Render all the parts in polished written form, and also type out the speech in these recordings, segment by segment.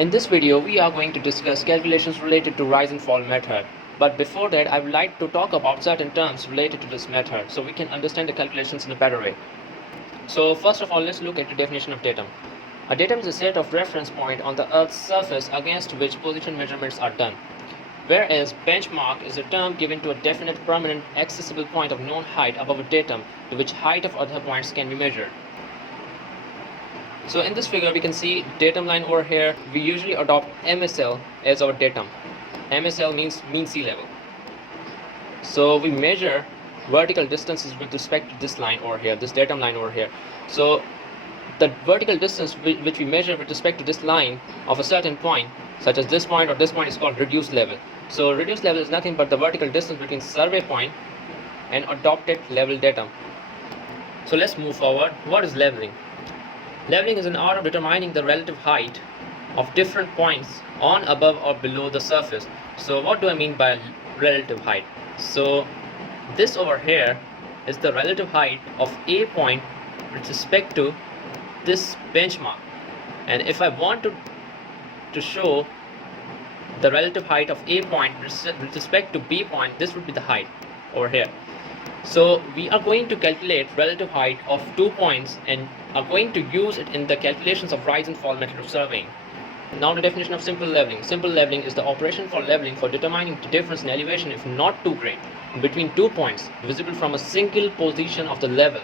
In this video, we are going to discuss calculations related to rise and fall method. But before that, I would like to talk about certain terms related to this method so we can understand the calculations in a better way. So first of all, let's look at the definition of datum. A datum is a set of reference points on the Earth's surface against which position measurements are done. Whereas benchmark is a term given to a definite permanent accessible point of known height above a datum to which height of other points can be measured. So in this figure we can see datum line over here. We usually adopt MSL as our datum. MSL means mean sea level. So we measure vertical distances with respect to this line over here, this datum line over here. So the vertical distance which we measure with respect to this line of a certain point, such as this point or this point, is called reduced level. So reduced level is nothing but the vertical distance between survey point and adopted level datum. So let's move forward. What is leveling? Leveling is an art of determining the relative height of different points on, above or below the surface. So what do I mean by relative height? So this over here is the relative height of a point with respect to this benchmark, and if I want to show the relative height of a point with respect to b point, this would be the height over here. So we are going to calculate relative height of 2 points and are going to use it in the calculations of rise and fall method of surveying. Now the definition of simple leveling. Simple leveling is the operation for leveling for determining the difference in elevation, if not too great, between 2 points visible from a single position of the level.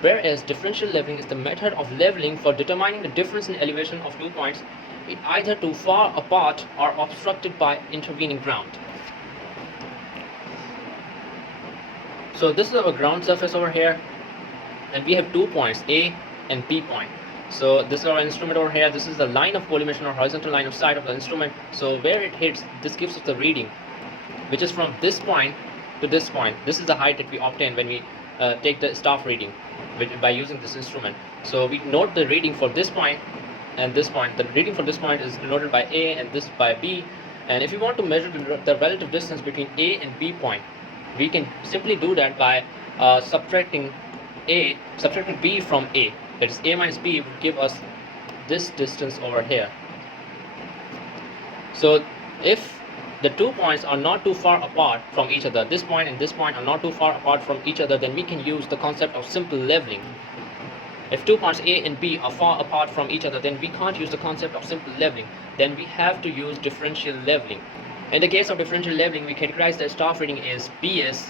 Whereas differential leveling is the method of leveling for determining the difference in elevation of 2 points, either too far apart or obstructed by intervening ground. So this is our ground surface over here, and we have 2 points, A and B point. So this is our instrument over here. This is the line of collimation or horizontal line of sight of the instrument. So where it hits, this gives us the reading, which is from this point to this point. This is the height that we obtain when we take the staff reading by using this instrument. So we note the reading for this point and this point. The reading for this point is denoted by A and this by B. And if you want to measure the relative distance between A and B point, we can simply do that by subtracting B from A. That is, A minus B would give us this distance over here. So if the 2 points are not too far apart from each other, this point and this point are not too far apart from each other, then we can use the concept of simple leveling. If 2 points A and B are far apart from each other, then we can't use the concept of simple leveling. Then we have to use differential leveling. In the case of differential leveling, we categorize the staff reading as BS,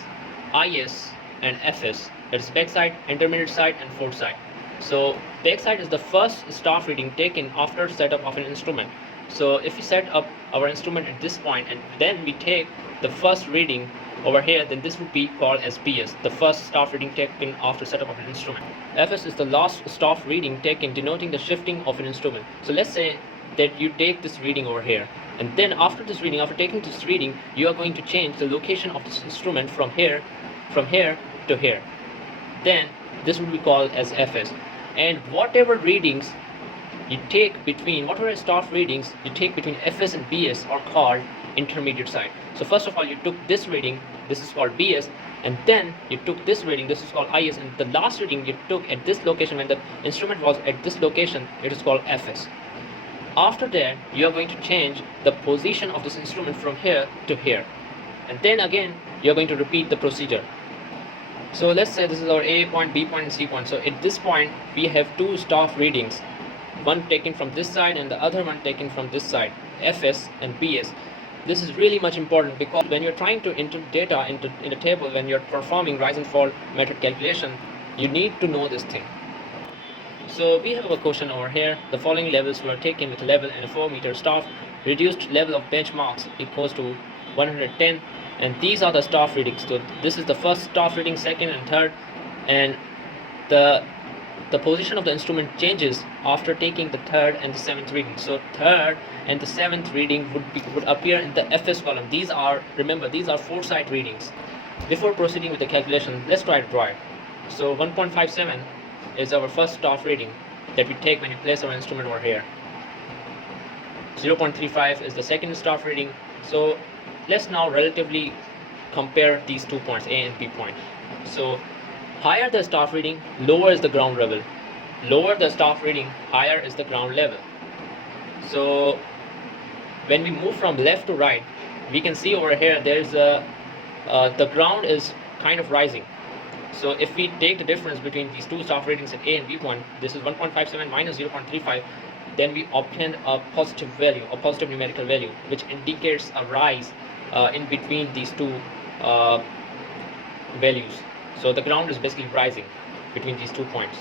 IS and FS. That is backside, intermediate side and foreside. So backside is the first staff reading taken after setup of an instrument. So if we set up our instrument at this point and then we take the first reading over here, then this would be called as BS, the first staff reading taken after setup of an instrument. FS is the last staff reading taken, denoting the shifting of an instrument. So let's say that you take this reading over here, and then after taking this reading, you are going to change the location of this instrument from here to here. Then this will be called as FS. And whatever readings you take whatever staff readings you take between FS and BS are called intermediate side. So first of all, you took this reading, this is called BS, and then you took this reading, this is called IS, and the last reading you took at this location when the instrument was at this location, it is called FS. After that, you are going to change the position of this instrument from here to here, and then again you are going to repeat the procedure. So let's say this is our A point, B point and C point. So at this point we have 2 staff readings, one taken from this side and the other one taken from this side, FS and BS. This is really much important because when you're trying to enter data in a table, when you're performing rise and fall method calculation, you need to know this thing. So we have a question over here. The following levels were taken with level and a 4-meter staff. Reduced level of benchmarks equals to 110, and these are the staff readings. So this is the first staff reading, second and third, and the position of the instrument changes after taking the third and the 7th reading. So third and the 7th reading would appear in the FS column. These are foresight readings. Before proceeding with the calculation, let's try to draw it. So 1.57 is our first staff reading that we take when we place our instrument over here. 0.35 is the second staff reading. So let's now relatively compare these 2 points, A and B point. So higher the staff reading, lower is the ground level. Lower the staff reading, higher is the ground level. So when we move from left to right, we can see over here there's a the ground is kind of rising. So if we take the difference between these two staff ratings at A and B point, this is 1.57 minus 0.35, then we obtain a positive value, a positive numerical value, which indicates a rise in between these two uh, values. So the ground is basically rising between these 2 points.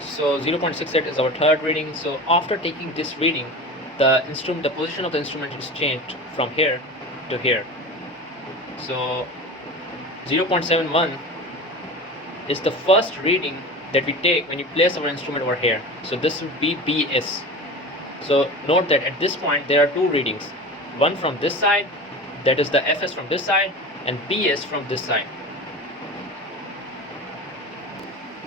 So 0.68 is our third reading. So after taking this reading, the position of the instrument is changed from here to here. So 0.71 is the first reading that we take when you place our instrument over here. So this would be BS. So note that at this point there are two readings, one from this side, that is the FS from this side, and BS from this side.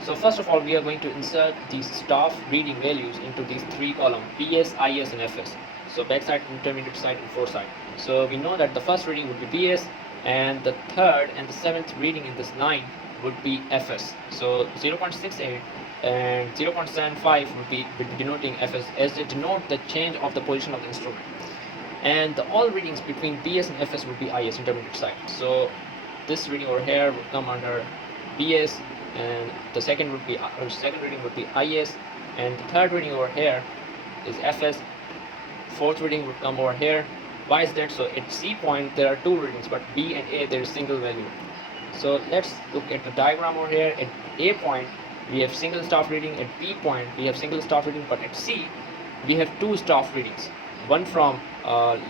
So first of all, we are going to insert these staff reading values into these three columns, BS, IS and FS. So backside, intermediate side and foreside. So we know that the first reading would be BS, and the third and the seventh reading in this line would be FS. So 0.68 and 0.75 would be denoting FS, as they denote the change of the position of the instrument. And all readings between BS and FS would be IS, intermediate side. So this reading over here would come under BS, and the second reading would be IS, and the third reading over here is FS. Fourth reading would come over here. Why is that? So at C point there are two readings, but B and A there is single value. So let's look at the diagram over here. At A point we have single staff reading, at B point we have single staff reading, but at C we have two staff readings, one from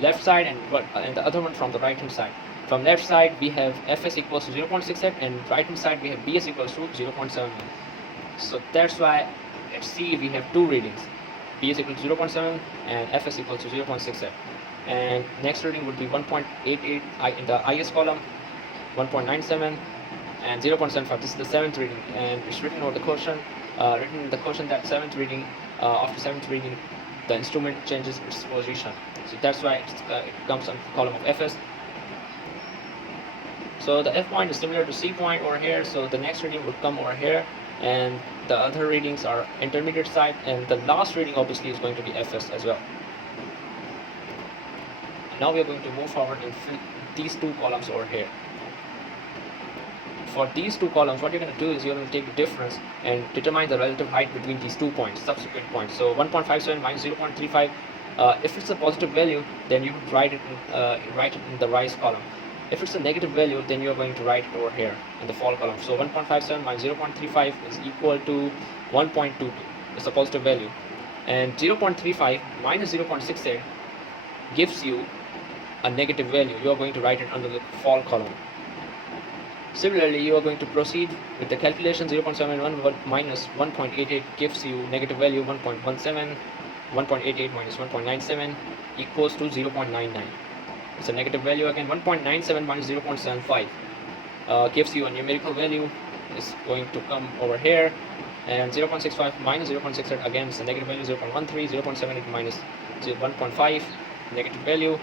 left side and the other one from the right hand side. From left side we have Fs equals to 0.68, and right hand side we have Bs equals to 0.71. So that's why at C we have two readings, Bs equals to 0.7 and Fs equals to 0.68. And next reading would be 1.88 in the IS column, 1.97 and 0.75. This is the seventh reading, and it's written over the question, written in the question that seventh reading, after seventh reading the instrument changes its position. So that's why it comes on the column of Fs. So the F point is similar to C point over here, so the next reading would come over here, and the other readings are intermediate side, and the last reading obviously is going to be Fs as well. Now we are going to move forward and fill these two columns over here. For these two columns, what you're going to do is you're going to take the difference and determine the relative height between these 2 points, subsequent points. So 1.57 minus 0.35, if it's a positive value, then you would write it in the rise column. If it's a negative value, then you're going to write it over here in the fall column. So 1.57 minus 0.35 is equal to 1.22. It's a positive value. And 0.35 minus 0.68 gives you a negative value. You are going to write it under the fall column. Similarly, you are going to proceed with the calculation. 0.71 minus 1.88 gives you negative value 1.17. 1.88 minus 1.97 equals to 0.99. It's a negative value again. 1.97 minus 0.75 gives you a numerical value. It's going to come over here. And 0.65 minus 0.68 again is a negative value. 0.13, 0.78 minus 1.5 negative value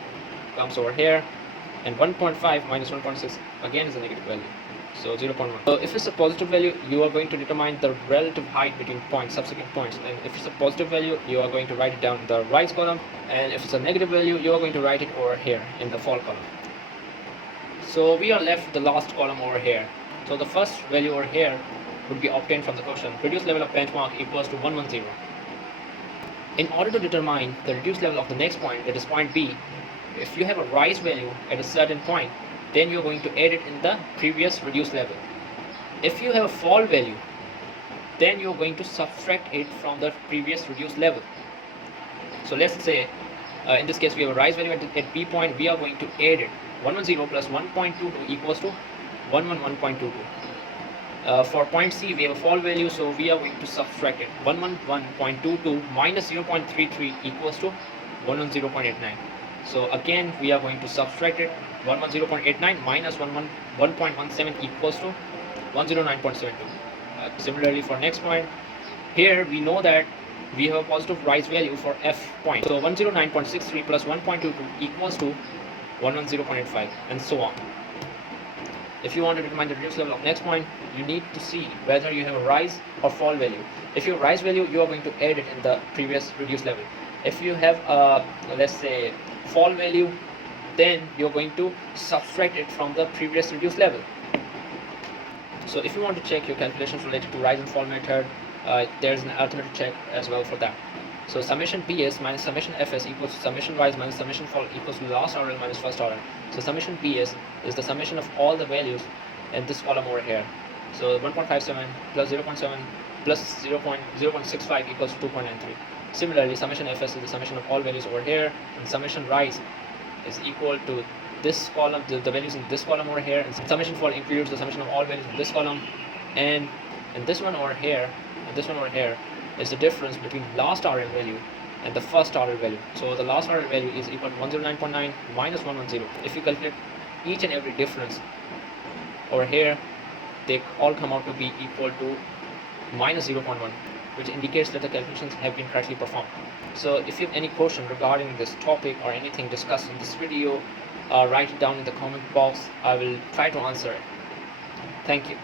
comes over here. And 1.5 minus 1.6 again is a negative value, so 0.1. So if it's a positive value, you are going to determine the relative height between points, subsequent points, and if it's a positive value, you are going to write it down in the rise column, and if it's a negative value, you are going to write it over here in the fall column. So we are left with the last column over here. So the first value over here would be obtained from the question. Reduced level of benchmark equals to 110. In order to determine the reduced level of the next point, that is point B, if you have a rise value at a certain point, then you're going to add it in the previous reduced level. If you have a fall value, then you're going to subtract it from the previous reduced level. So let's say in this case we have a rise value at B point. We are going to add it. 110 plus 1.22 equals to 111.22. For point C we have a fall value, so we are going to subtract it. 111.22 minus 0.33 equals to 110.89. So again we are going to subtract it. 110.89 minus 1.17 equals to 109.72. Similarly for next point, here we know that we have a positive rise value for F point. So 109.63 plus 1.22 equals to 110.85, and so on. If you want to determine the reduced level of next point, you need to see whether you have a rise or fall value. If you have rise value, you are going to add it in the previous reduced level. If you have a, let's say, fall value, then you're going to subtract it from the previous reduced level. So if you want to check your calculations related to rise and fall method, there's an arithmetic check as well for that. So summation BS minus summation FS equals to summation rise minus summation fall equals to last order minus first order. So summation BS is the summation of all the values in this column over here. So 1.57 plus 0.7 plus 0.65 equals to 2.93. Similarly, summation FS is the summation of all values over here, and summation rise is equal to this column, the values in this column over here, and summation fall includes the summation of all values in this column, and in this one over here, and this one over here is the difference between last order value and the first order value. So the last order value is equal to 109.9 minus 110. If you calculate each and every difference over here, they all come out to be equal to minus 0.1, which indicates that the calculations have been correctly performed. So if you have any question regarding this topic or anything discussed in this video, write it down in the comment box. I will try to answer it. Thank you.